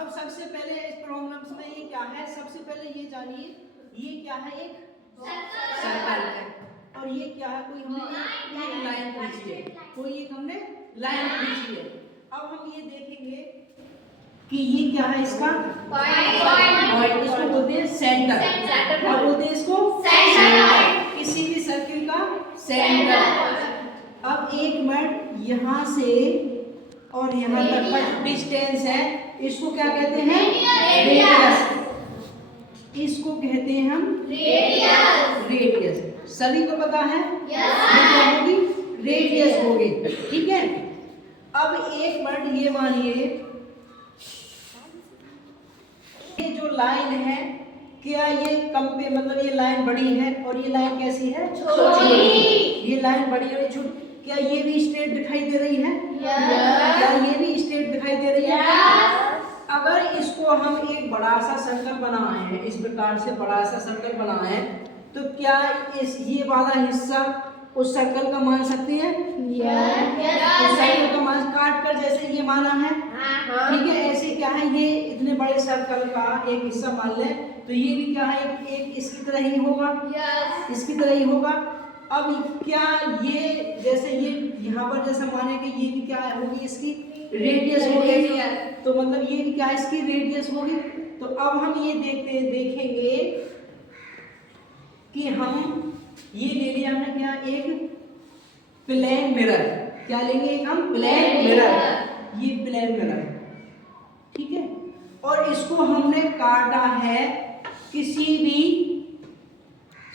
अब सबसे पहले इस प्रॉब्लम्स में ये क्या है, सबसे पहले ये जानिए ये क्या है, एक सर्कल है और ये क्या है, कोई हमने एक लाइन खींची है, कोई एक हमने लाइन खींची है। अब हम ये देखेंगे कि ये क्या है, इसका पॉइंट, इसको बोलते हैं सेंटर, क्या बोलते हैं इसको, सेंटर, किसी भी सर्किल का सेंटर। अब एक मिनट, यहाँ से और यहाँ तक का डिस्टेंस है, इसको क्या कहते हैं, रेडियस, इसको कहते हैं हम रेडियस। सभी को पता है ये क्या होगी, रेडियस होगी, ठीक है। अब एक मिनट ये मानिए, ये जो लाइन है, क्या ये मतलब ये लाइन बड़ी है और ये लाइन कैसी है, छोटी। ये लाइन बड़ी और छोटी, क्या ये भी स्ट्रेट दिखाई दे रही है, क्या ये भी स्ट्रेट दिखाई दे रही है। अगर इसको हम एक बड़ा सा सर्कल बनाए हैं, इस प्रकार से बड़ा सा सर्कल बनाए हैं, तो क्या इस ये वाला हिस्सा उस सर्कल का मान सकते हैं, उस सर्कल का मान काट कर जैसे ये माना है, ठीक है। ऐसे क्या है, ये इतने बड़े सर्कल का एक हिस्सा मान ले, तो ये भी क्या है, एक इसकी तरह ही होगा, इसकी तरह ही होगा। अब क्या ये जैसे ये यहाँ पर जैसा माने कि ये भी क्या होगी, इसकी रेडियस होगी, तो मतलब ये भी क्या है, इसकी रेडियस होगी। तो अब हम ये देखेंगे कि हम ये ले लिया हमने क्या, एक प्लेन मिरर, क्या लेंगे, एक हम प्लेन मिरर, ये प्लेन मिरर, ठीक है। और इसको हमने काटा है किसी भी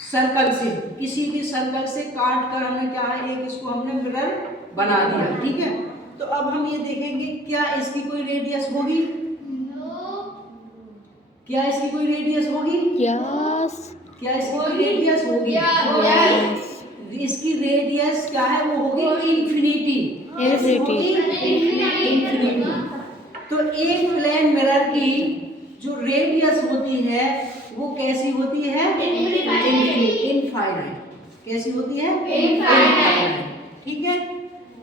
सर्कल से, किसी भी सर्कल से काट कर हमने क्या है, एक इसको हमने मिरर बना दिया, ठीक है। तो अब हम ये देखेंगे क्या इसकी कोई रेडियस होगी, क्या इसकी कोई रेडियस होगी, क्या इसकी कोई रेडियस होगी, इसकी रेडियस क्या है, वो होगी इंफिनिटी, इंफिनिटी। तो एक प्लेन मिरर की जो रेडियस होती है वो कैसी होती है, इनफाइनाइट, कैसी होती है, इनफाइनाइट, ठीक है।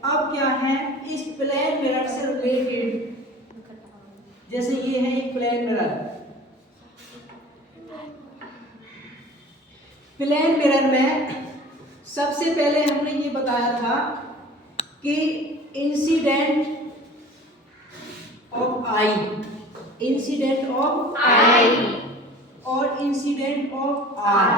अब क्या है, इस प्लेन मिरर से रिलेटेड, जैसे ये है एक प्लेन मिरर, प्लेन मिरर में सबसे पहले हमने ये बताया था कि इंसिडेंट ऑफ आई और incident of R,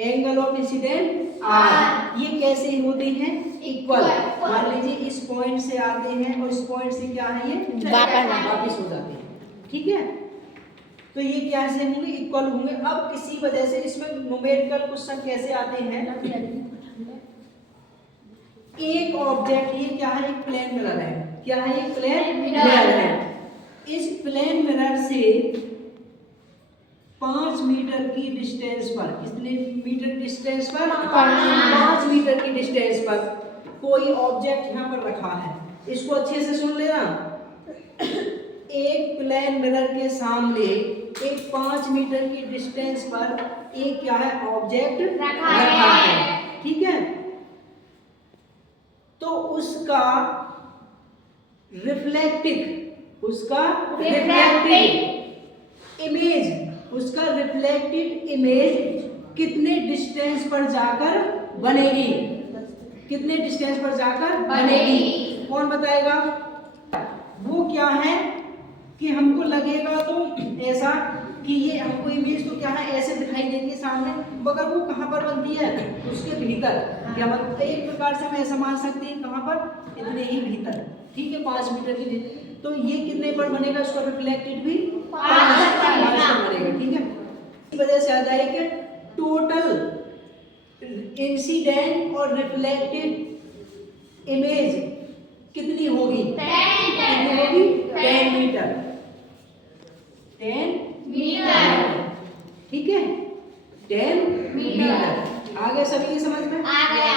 angle of incident R, ये कैसे होते हैं, इक्वल। मान लीजिए इस पॉइंट से आते हैं और इस पॉइंट से क्या है, ये वापस हो जाते हैं, ठीक है। तो ये क्या से होंगे, इक्वल होंगे। अब किसी वजह से इसमें न्यूमेरिकल क्वेश्चन कैसे आते हैं, एक ऑब्जेक्ट, ये क्या है, एक प्लेन मिरर है, क्या है, एक प्लेन मिरर है। इस प्लेन मिरर से 5 मीटर की डिस्टेंस पर, कितने मीटर डिस्टेंस पर, 5 मीटर की डिस्टेंस पर कोई ऑब्जेक्ट यहाँ पर रखा है। इसको अच्छे से सुन लेना, एक प्लेन मिरर के सामने एक 5 मीटर की डिस्टेंस पर एक क्या है, ऑब्जेक्ट रखा है, ठीक है। तो उसका रिफ्लेक्टिव इमेज कितने डिस्टेंस पर जाकर बनेगी, कितने डिस्टेंस पर जाकर बनेगी, कौन बताएगा। वो क्या है कि हमको लगेगा तो ऐसा कि ये हमको इमेज तो क्या है, ऐसे दिखाई देती है सामने, मगर वो कहाँ पर बनती है, उसके भीतर क्या बनती है। एक प्रकार से हम ऐसा मान सकते हैं, कहाँ पर, इतने ही भीतर, ठीक है, 5 मीटर की। तो ये कितने पर बनेगा, उसका रिफ्लेक्टेड भी 5 पर बनेगा, ठीक है। इस वजह से आ जाएगा टोटल इंसिडेंट और रिफ्लेक्टेड इमेज कितनी होगी, कितनी होगी, 10 मीटर, 10 मीटर, ठीक है, 10 मीटर। आ गया सभी की समझ में, आ गया।